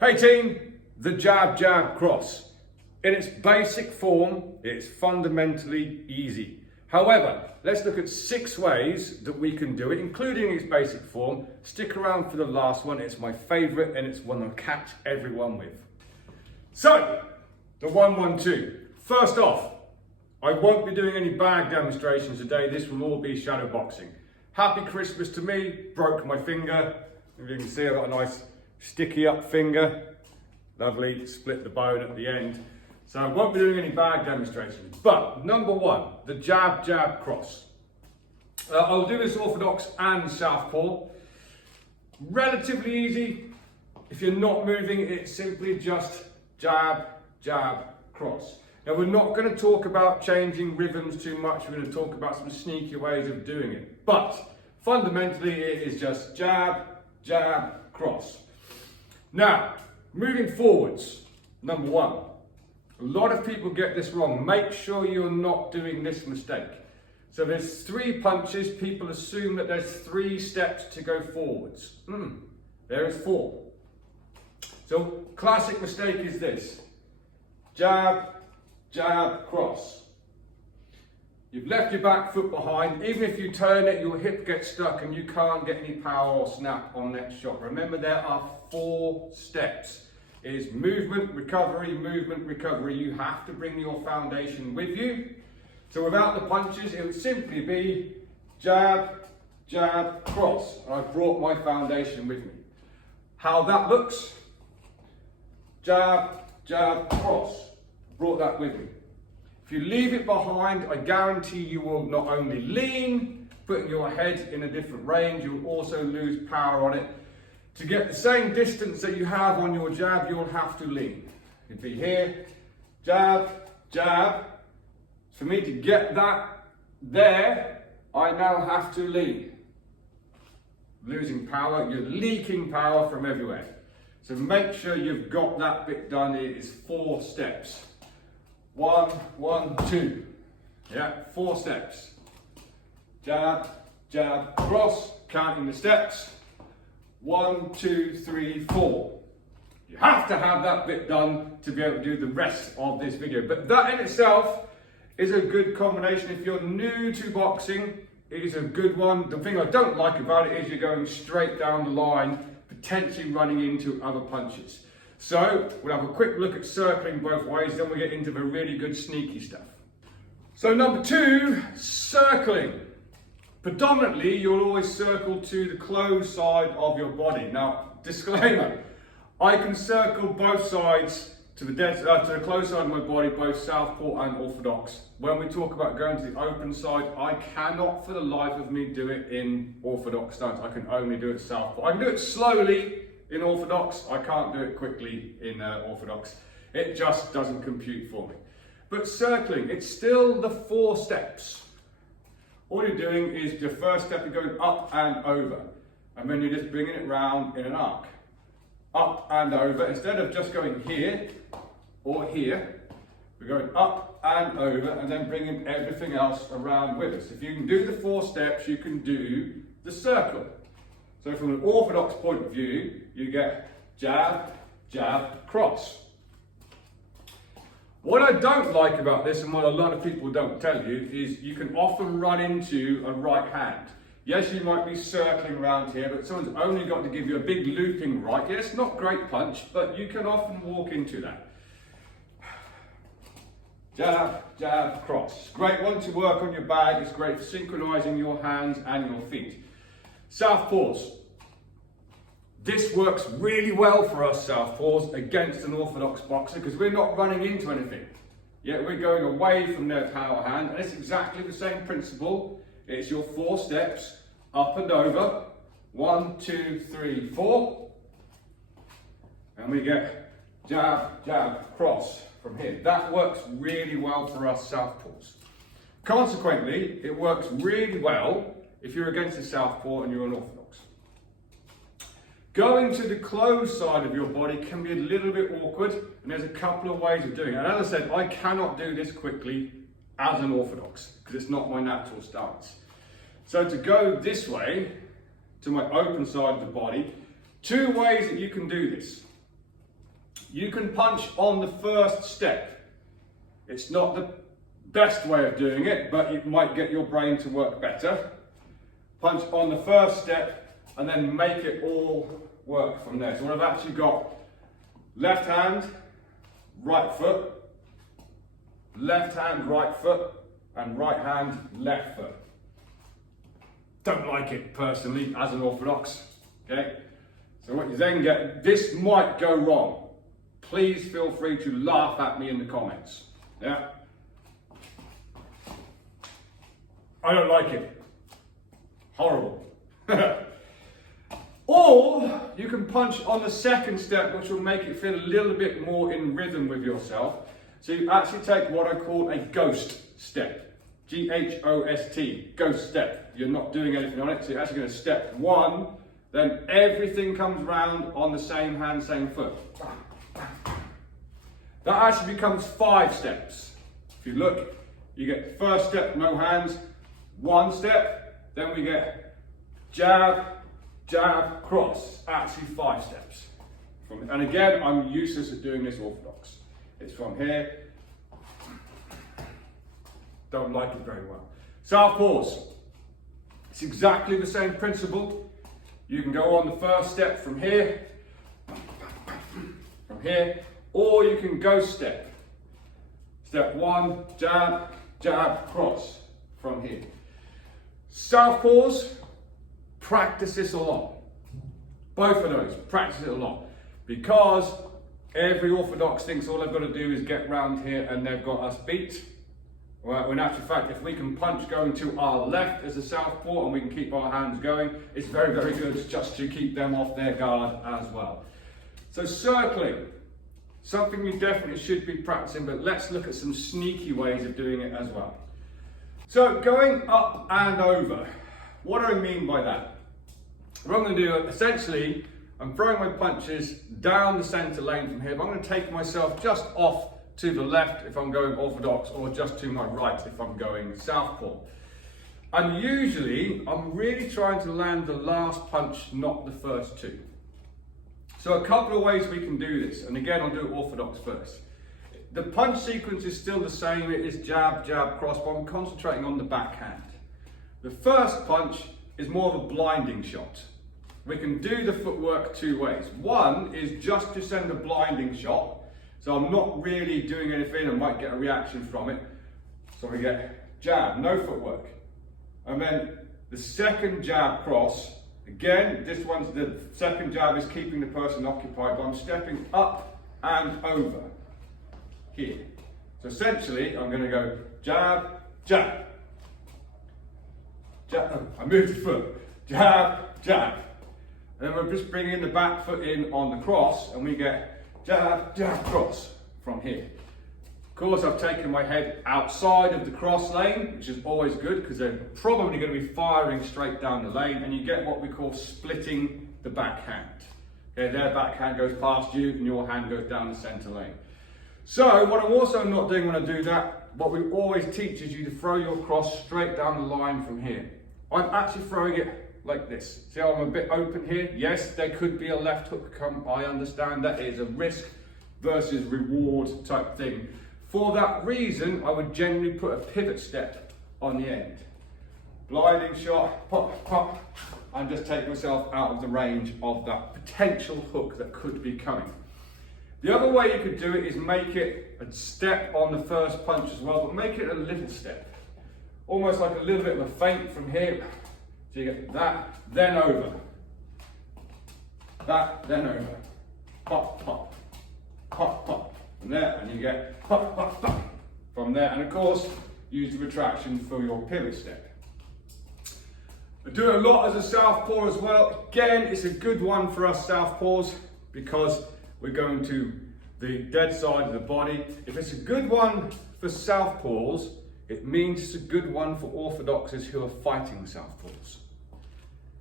Hey team, the jab, jab, cross. In its basic form, it's fundamentally easy. However, let's look at 6 ways that we can do it, including its basic form. Stick around for the last one, it's my favorite and it's one I'll catch everyone with. So, the 1-1-2. First off, I won't be doing any bag demonstrations today, this will all be shadow boxing. Happy Christmas to me, broke my finger. If you can see, I've got a nice sticky up finger. Lovely, split the bone at the end. So I won't be doing any bag demonstrations. But number 1, the jab, jab, cross. I'll do this orthodox and southpaw. Relatively easy. If you're not moving, it's simply just jab, jab, cross. Now we're not going to talk about changing rhythms too much. We're going to talk about some sneaky ways of doing it. But fundamentally, it is just jab, jab, cross. Now, moving forwards, number 1. A lot of people get this wrong. Make sure you're not doing this mistake. So there's 3 punches. People assume that there's 3 steps to go forwards. There is 4. So classic mistake is this. Jab, jab, cross. You've left your back foot behind. Even if you turn it, your hip gets stuck and you can't get any power or snap on next shot. Remember, there are 4 steps. It is movement, recovery, movement, recovery. You have to bring your foundation with you. So without the punches, it would simply be jab, jab, cross. And I've brought my foundation with me. How that looks, jab, jab, cross. Brought that with me. If you leave it behind, I guarantee you will not only lean, putting your head in a different range, you'll also lose power on it. To get the same distance that you have on your jab, you'll have to lean. It'd be here, jab, jab. For me to get that there, I now have to lean. Losing power, you're leaking power from everywhere. So make sure you've got that bit done. It is 4 steps. 1, 1, 2. Yeah, 4 steps. Jab, jab, cross, counting the steps. 1, 2, 3, 4. You have to have that bit done to be able to do the rest of this video. But that in itself is a good combination. If you're new to boxing, it is a good one. The thing I don't like about it is you're going straight down the line, potentially running into other punches. So we'll have a quick look at circling both ways, then we'll get into the really good sneaky stuff. So number 2, circling. Predominantly, you'll always circle to the closed side of your body. Now, disclaimer, I can circle both sides to the closed side of my body, both southpaw and orthodox. When we talk about going to the open side, I cannot for the life of me do it in orthodox stance. I can only do it southpaw. I can do it slowly in orthodox. I can't do it quickly in orthodox. It just doesn't compute for me. But circling, it's still the 4 steps. All you're doing is your first step, you're going up and over. And then you're just bringing it round in an arc. Up and over. Instead of just going here or here, we're going up and over and then bringing everything else around with us. If you can do the 4 steps, you can do the circle. So from an orthodox point of view, you get jab, jab, cross. What I don't like about this, and what a lot of people don't tell you, is you can often run into a right hand. Yes, you might be circling around here, but someone's only got to give you a big looping right. Yes, not great punch, but you can often walk into that. Jab, jab, cross. Great one to work on your bag. It's great for synchronizing your hands and your feet. Southpaws. This works really well for us southpaws against an orthodox boxer because we're not running into anything. Yet we're going away from their power hand, and it's exactly the same principle. It's your 4 steps, up and over. 1, 2, 3, 4. And we get jab, jab, cross from here. That works really well for us southpaws. Consequently, it works really well if you're against a southpaw and you're an orthodox. Going to the closed side of your body can be a little bit awkward, and there's a couple of ways of doing it. And as I said, I cannot do this quickly as an orthodox because it's not my natural stance. So to go this way, to my open side of the body, 2 ways that you can do this. You can punch on the first step. It's not the best way of doing it, but it might get your brain to work better. Punch on the first step and then make it all work from there. So what I've actually got, left hand, right foot, left hand, right foot, and right hand, left foot. Don't like it personally as an orthodox, okay? So what you then get, this might go wrong. Please feel free to laugh at me in the comments, yeah? I don't like it. Horrible. Or you can punch on the second step, which will make it feel a little bit more in rhythm with yourself. So you actually take what I call a ghost step. G-H-O-S-T, ghost step. You're not doing anything on it, so you're actually going to step one, then everything comes round on the same hand, same foot. That actually becomes 5 steps. If you look, you get first step, no hands, 1 step, then we get jab, jab, cross, actually 5 steps. And again, I'm useless at doing this orthodox. It's from here, don't like it very well. Southpaws, it's exactly the same principle. You can go on the first step from here, or you can ghost step. Step 1, jab, jab, cross, from here. Southpaws, practice this a lot. Both of those, practice it a lot. Because every orthodox thinks all they've got to do is get round here and they've got us beat. Well, in actual fact, if we can punch going to our left as a southpaw and we can keep our hands going, it's very, very good just to keep them off their guard as well. So circling, something you definitely should be practicing, but let's look at some sneaky ways of doing it as well. So going up and over, what do I mean by that? What I'm going to do, essentially, I'm throwing my punches down the centre lane from here, but I'm going to take myself just off to the left if I'm going orthodox, or just to my right if I'm going southpaw. And usually, I'm really trying to land the last punch, not the first 2. So a couple of ways we can do this, and again, I'll do orthodox first. The punch sequence is still the same, it is jab, jab, cross, but I'm concentrating on the backhand. The first punch is more of a blinding shot. We can do the footwork 2 ways. One is just to send a blinding shot, so I'm not really doing anything, I might get a reaction from it. So we get jab, no footwork. And then the second jab cross, again, this one's the second jab is keeping the person occupied, but I'm stepping up and over here. So essentially, I'm going to go jab, jab, jab, I move the foot, jab, jab. And then we're just bringing the back foot in on the cross, and we get jab, jab, cross from here. Of course, I've taken my head outside of the cross lane, which is always good because they're probably going to be firing straight down the lane, and you get what we call splitting the backhand. Okay, their backhand goes past you and your hand goes down the centre lane. So what I'm also not doing when I do that, what we always teach is you to throw your cross straight down the line from here. I'm actually throwing it like this. See how I'm a bit open here? Yes, there could be a left hook come. I understand that is a risk versus reward type thing. For that reason, I would generally put a pivot step on the end. Blinding shot, pop, pop, and just take myself out of the range of that potential hook that could be coming. The other way you could do it is make it a step on the first punch as well, but make it a little step. Almost like a little bit of a feint from here. So you get that, then over. That, then over. Pop, pop, pop, pop. From there, and you get pop, pop, pop. From there, and of course, use the retraction for your pivot step. I do it a lot as a southpaw as well. Again, it's a good one for us southpaws because we're going to the dead side of the body. If it's a good one for southpaws, it means it's a good one for orthodoxes who are fighting southpaws.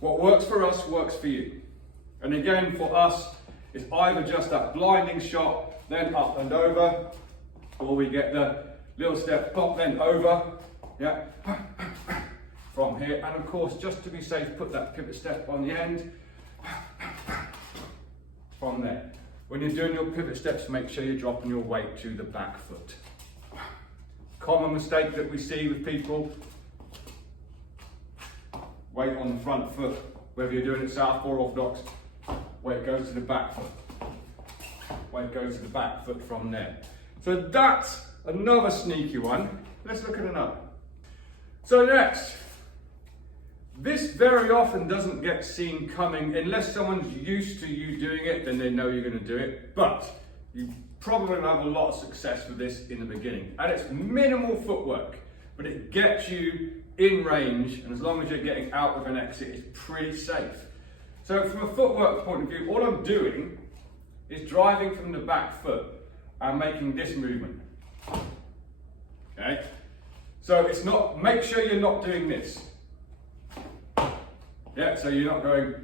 What works for us works for you. And again, for us, it's either just that blinding shot, then up and over, or we get the little step, pop, then over, yeah, from here. And of course, just to be safe, put that pivot step on the end, from there. when you're doing your pivot steps, make sure you're dropping your weight to the back foot. Common mistake that we see with people, weight on the front foot, whether you're doing it southpaw or orthodox, weight goes to the back foot. Weight goes to the back foot from there. So that's another sneaky one. Let's look at another. So next, this very often doesn't get seen coming unless someone's used to you doing it, then they know you're going to do it. But you probably have a lot of success with this in the beginning. And it's minimal footwork, but it gets you in range, and as long as you're getting out of an exit, it's pretty safe. So from a footwork point of view, all I'm doing is driving from the back foot and making this movement. Okay? So it's not, make sure you're not doing this. Yeah, so you're not going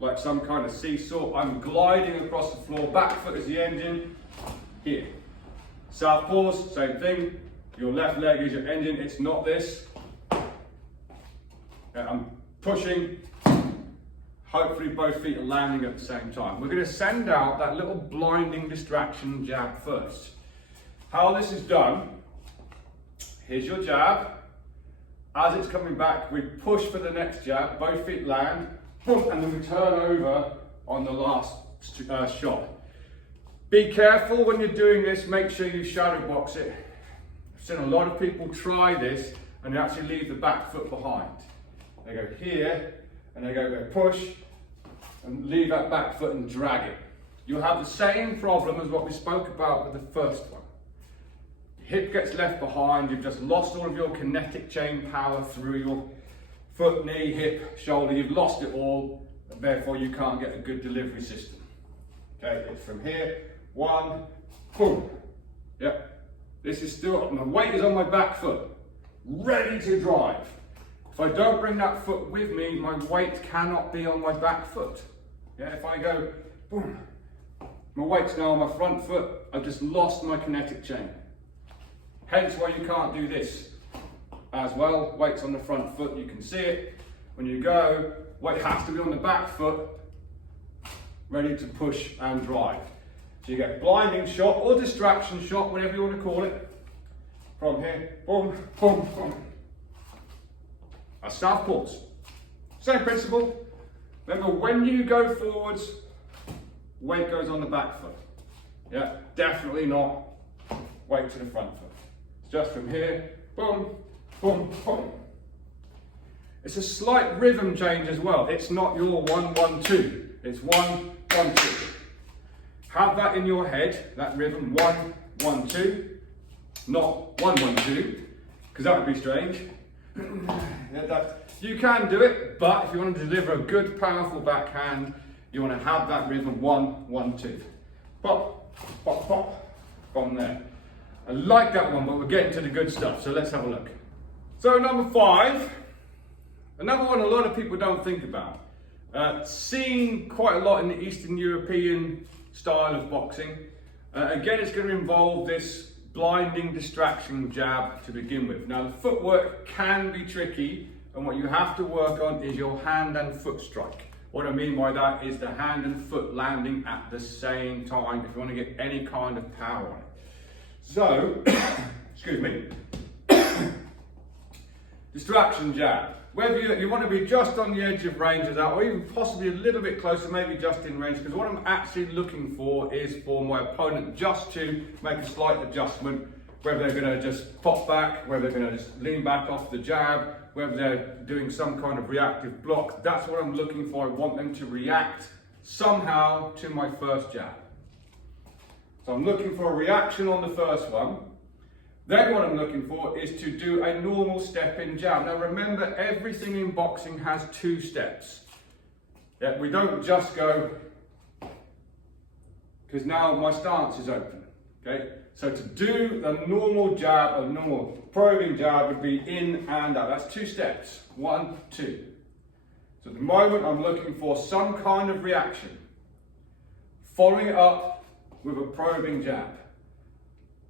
like some kind of seesaw. I'm gliding across the floor, back foot is the engine, here. Southpaws, same thing. Your left leg is your engine, it's not this. Yeah, I'm pushing, hopefully both feet are landing at the same time. We're going to send out that little blinding distraction jab first. How this is done, here's your jab. As it's coming back, we push for the next jab, both feet land, boom, and then we turn over on the last shot. Be careful when you're doing this, make sure you shadow box it. I've seen a lot of people try this and they actually leave the back foot behind. They go here, and they go push, and leave that back foot and drag it. You'll have the same problem as what we spoke about with the first one. Hip gets left behind, you've just lost all of your kinetic chain power through your foot, knee, hip, shoulder, you've lost it all, and therefore you can't get a good delivery system. Okay, it's from here, one, boom. Yep, this is still, my weight is on my back foot, ready to drive. If I don't bring that foot with me, my weight cannot be on my back foot. Yeah, if I go, boom, my weight's now on my front foot, I've just lost my kinetic chain. Hence why you can't do this as well. Weight's on the front foot, you can see it. When you go, weight has to be on the back foot, ready to push and drive. So you get blinding shot or distraction shot, whatever you want to call it. From here, boom, boom, boom. That's southpaws. Same principle. Remember, when you go forwards, weight goes on the back foot. Yeah, definitely not weight to the front foot. It's just from here, boom, boom, boom. It's a slight rhythm change as well. It's not your 1, 1, 2. It's 1, 1, 2. Have that in your head, that rhythm, 1, 1, 2. Not 1, 1, 2, because that would be strange. You can do it, but if you want to deliver a good, powerful backhand, you want to have that rhythm 1, 1, 2. Pop, pop, pop, from there. I like that one, but we're getting to the good stuff, so let's have a look. So number 5, another one a lot of people don't think about. Seen quite a lot in the Eastern European style of boxing. Again, it's going to involve this blinding distraction jab to begin with. Now the footwork can be tricky, and what you have to work on is your hand and foot strike. What I mean by that is the hand and foot landing at the same time if you want to get any kind of power on it. So, excuse me, distraction jab. Whether you want to be just on the edge of range of that, or even possibly a little bit closer, maybe just in range, because what I'm actually looking for is for my opponent just to make a slight adjustment, whether they're going to just pop back, whether they're going to just lean back off the jab, whether they're doing some kind of reactive block. That's what I'm looking for. I want them to react somehow to my first jab. So I'm looking for a reaction on the first one. Then what I'm looking for is to do a normal step-in jab. Now remember, everything in boxing has 2 steps. Yeah, we don't just go, because now my stance is open. Okay, so to do a normal jab, a normal probing jab would be in and out. That's 2 steps, 1, 2. So at the moment I'm looking for some kind of reaction. Following it up with a probing jab.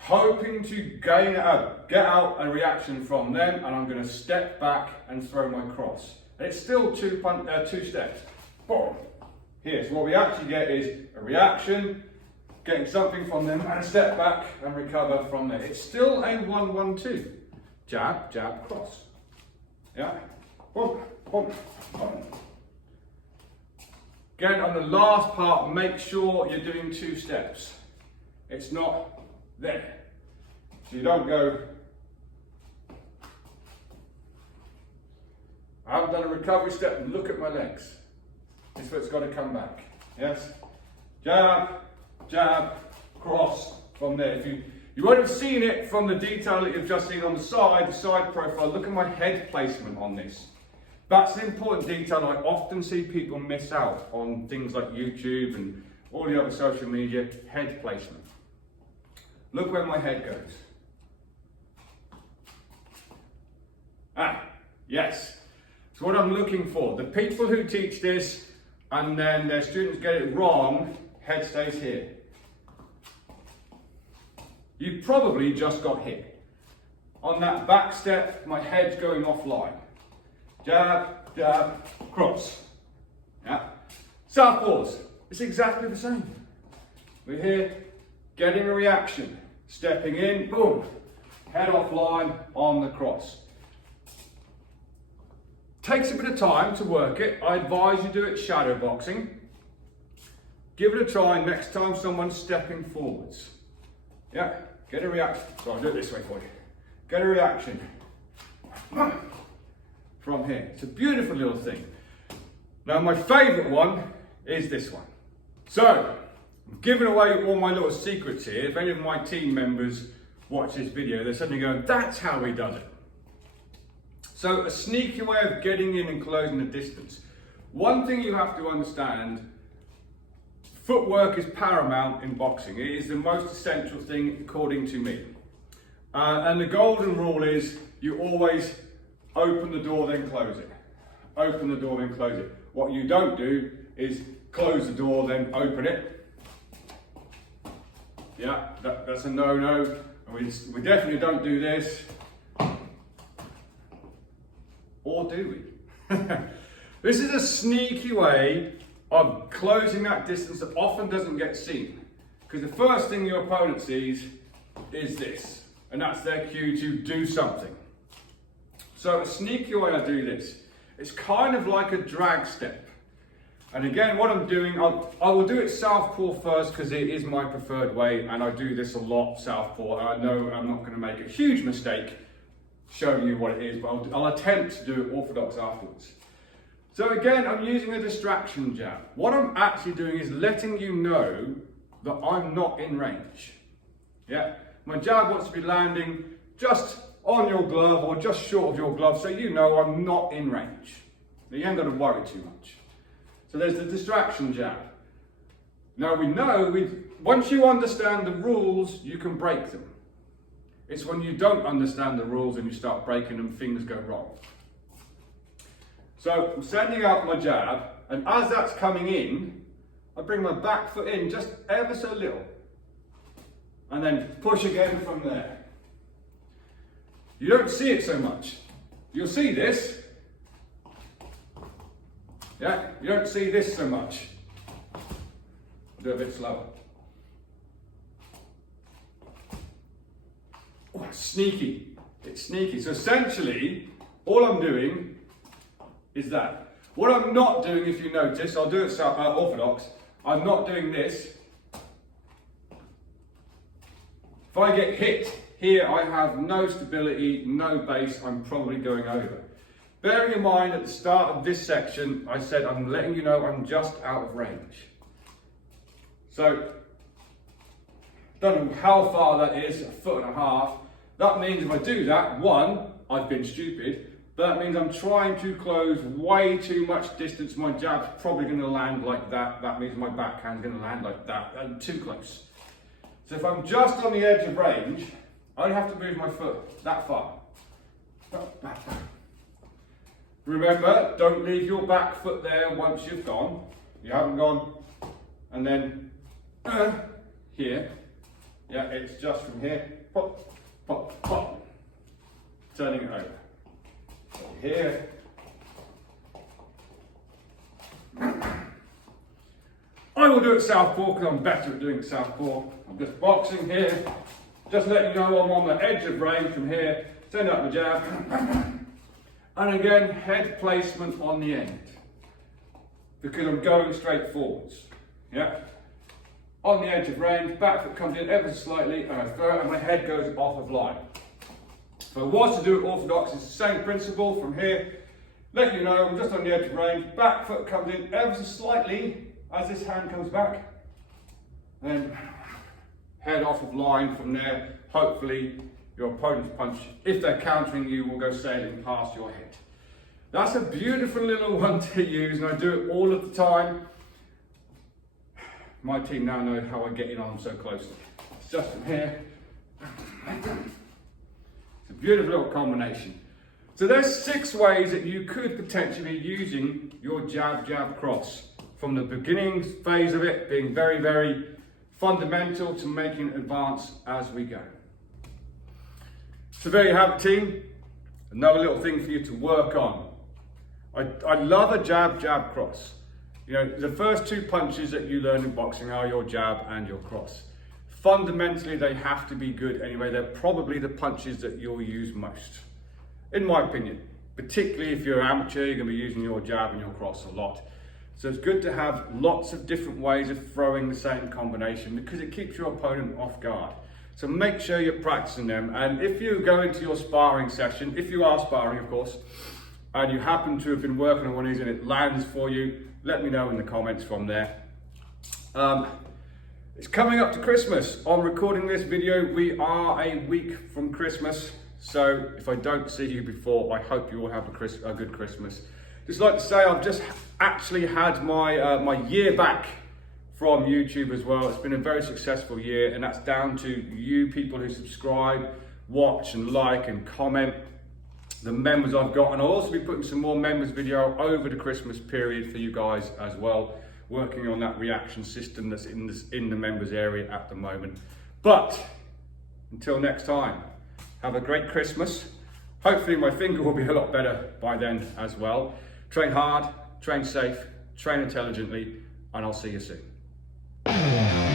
Hoping to get out a reaction from them, and I'm going to step back and throw my cross. And it's still 2 steps. Boom, here. So what we actually get is a reaction, getting something from them, and a step back and recover from there. It's still a 1-1-2. Jab, jab, cross. Yeah? Boom, boom, boom. Again, on the last part, make sure you're doing 2 steps. It's not there. So you don't go, I haven't done a recovery step, look at my legs. This is where it's got to come back. Yes? Jab, jab, cross from there. If you won't have seen it from the detail that you've just seen on the side profile. Look at my head placement on this. That's an important detail I often see people miss out on things like YouTube and all the other social media, head placement. Look where my head goes. Ah, yes. So what I'm looking for, the people who teach this and then their students get it wrong, head stays here. You probably just got hit. On that back step, my head's going offline. Jab, jab, cross. Yeah. Southpaws, it's exactly the same. We're here, getting a reaction, stepping in, boom, head offline on the cross. Takes a bit of time to work it. I advise you do it shadow boxing. Give it a try next time someone's stepping forwards. Yeah, get a reaction. So I'll do it this way for you. Get a reaction from here. It's a beautiful little thing. Now my favourite one is this one. So, I'm giving away all my little secrets here. If any of my team members watch this video, they're suddenly going, that's how he does it. So a sneaky way of getting in and closing the distance. One thing you have to understand, footwork is paramount in boxing. It is the most essential thing according to me. And the golden rule is you always open the door then close it. Open the door then close it. What you don't do is close the door then open it. Yeah, that's a no-no. We definitely don't do this. Or do we? This is a sneaky way of closing that distance that often doesn't get seen. Because the first thing your opponent sees is this. And that's their cue to do something. So a sneaky way I do this, it's kind of like a drag step. And again, what I'm doing, I will do it southpaw first because it is my preferred way, and I do this a lot southpaw. And I know I'm not going to make a huge mistake showing you what it is, but I'll attempt to do it orthodox afterwards. So again, I'm using a distraction jab. What I'm actually doing is letting you know that I'm not in range. Yeah, my jab wants to be landing just on your glove or just short of your glove, so you know I'm not in range. You ain't got to worry too much. So there's the distraction jab. Now we know, once you understand the rules, you can break them. It's when you don't understand the rules and you start breaking them, things go wrong. So I'm sending out my jab, and as that's coming in, I bring my back foot in just ever so little. And then push again from there. You don't see it so much. You'll see this. Yeah, you don't see this so much. I'll do it a bit slower. Oh, it's sneaky. It's sneaky. So essentially, all I'm doing is that. What I'm not doing, if you notice, I'll do it orthodox, I'm not doing this. If I get hit here, I have no stability, no base, I'm probably going over. Bearing in mind at the start of this section, I said I'm letting you know I'm just out of range. So, don't know how far that is, 1.5 foot. That means if I do that, one, I've been stupid, but that means I'm trying to close way too much distance. My jab's probably going to land like that. That means my backhand's going to land like that, and too close. So if I'm just on the edge of range, I only have to move my foot that far. Remember, don't leave your back foot there once you've gone. You haven't gone, and then here. Yeah, it's just from here. Pop, pop, pop. Turning it over. Here. I will do it southpaw because I'm better at doing it southpaw. I'm just boxing here. Just letting you know I'm on the edge of range from here. Send out the jab. And again, head placement on the end. Because I'm going straight forwards. Yeah? On the edge of range, back foot comes in ever so slightly, and I throw it, and my head goes off of line. If I was to do it orthodox, it's the same principle from here. Let you know, I'm just on the edge of range, back foot comes in ever so slightly as this hand comes back. Then head off of line from there. Hopefully your opponent's punch, if they're countering you, will go sailing past your head. That's a beautiful little one to use, and I do it all of the time. My team now know how I get in on them so closely. It's just from here. It's a beautiful little combination. So there's 6 ways that you could potentially be using your jab, jab, cross. From the beginning phase of it being very, very fundamental to making advance as we go. So there you have it, team. Another little thing for you to work on. I love a jab, jab, cross. You know, the first 2 punches that you learn in boxing are your jab and your cross. Fundamentally, they have to be good anyway. They're probably the punches that you'll use most, in my opinion. Particularly if you're amateur, you're going to be using your jab and your cross a lot. So it's good to have lots of different ways of throwing the same combination because it keeps your opponent off guard. So make sure you're practicing them. And if you go into your sparring session, if you are sparring, of course, and you happen to have been working on one of these and it lands for you, let me know in the comments from there. It's coming up to Christmas. I'm recording this video. We are a week from Christmas. So if I don't see you before, I hope you all have a good Christmas. Just like to say, I've just actually had my year back from YouTube as well. It's been a very successful year, and that's down to you people who subscribe, watch and like and comment, the members I've got, and I'll also be putting some more members video over the Christmas period for you guys as well, working on that reaction system that's in the members area at the moment. But until next time, have a great Christmas. Hopefully my finger will be a lot better by then as well. Train hard, train safe, train intelligently, and I'll see you soon.